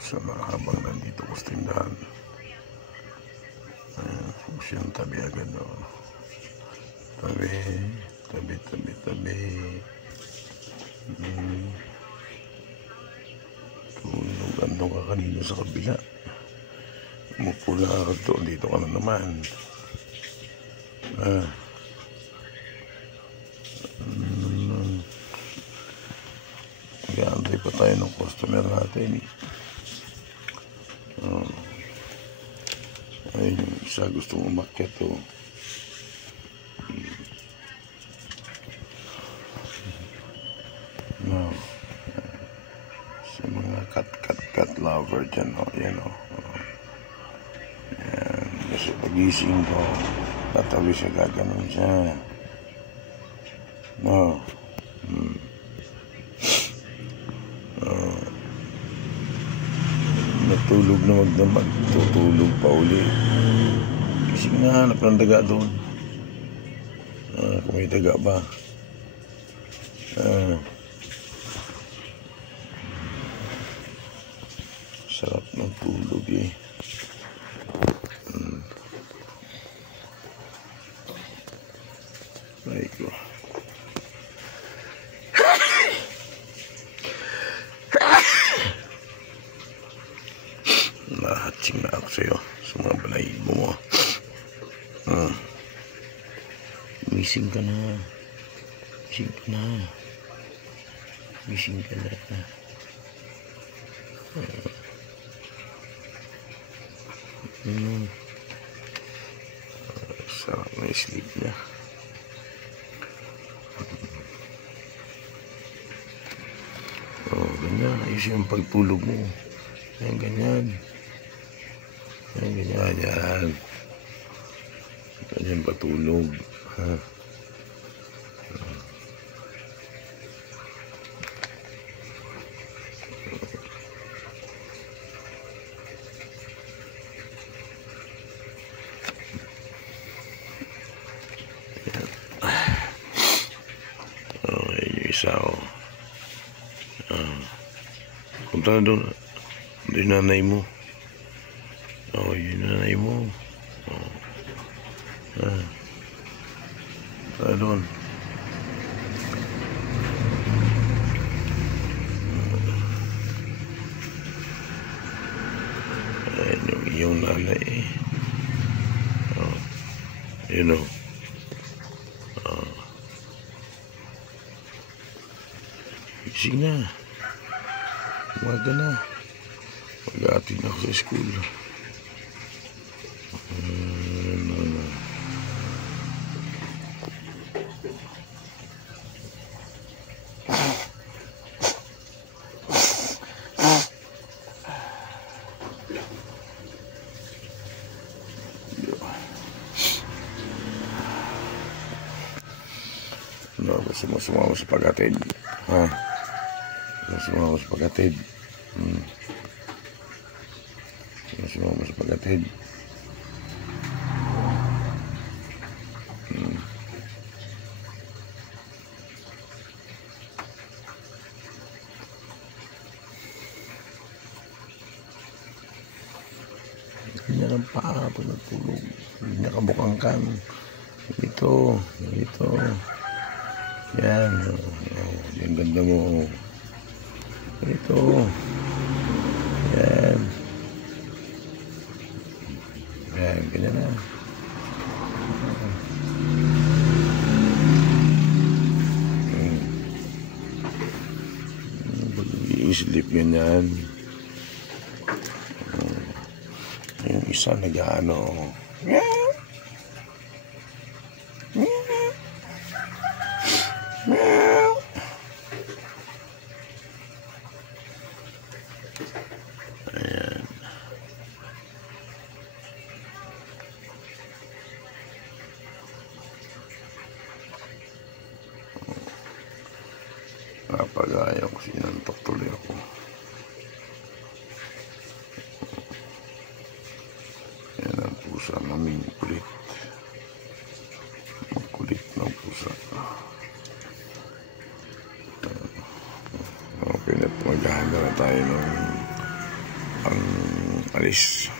pusa na habang nandito ko sa tindahan. Siyang tabi agad, o. Tabi. Tulog, ano ka kanina sa kabila. Umupo na ako doon, dito ka na naman. Nag-aantay pa tayo ng customer natin. Ayun, yung isa gustong umakyat, o. No. Sa mga cat lover dyan, o. Yan, o. Yan. Kasi pagising ko, tatabi siya, gaganon siya. No. Natulog na, wag na magtutulog pa uli. Kasi nga, hanap ng daga doon. Kung may daga ba. Sarap ng tulog, eh. Ay ko. Nahatsing na ako sa'yo sa mga balahibo mo. Gising ka na. Sarap na sleep niya. Ganyan. Ayos yung pagtulog mo. Ganyan. Ganyan patulog. Okay, yung isa, o. Punta na doon. Yung nanay mo. Yung nanay mo. Punta doon. Ayan yung iyong nanay, eh. Yun, o. Gising na. Umaga na. Mag-aatid na ako sa school. Gusto mo sumama sa pag-atid? Gusto mo sumama sa pag-atid? Gusto mo sumama sa pag-atid? Ganyan ang paa pag nagtulog. Hindi nakabukangkan. Dito. Yan. Yung ganda mo. Ito. Yan. Ganyan na. Pag-i-sleep ganyan. Yung isa nag-ano. Ayan. Napagaya ko, sinantok tuloy ako. Yan ang pusa, maming kulit. Makulit ng pusa. Okay na, maghahanap na tayo ng pang alis.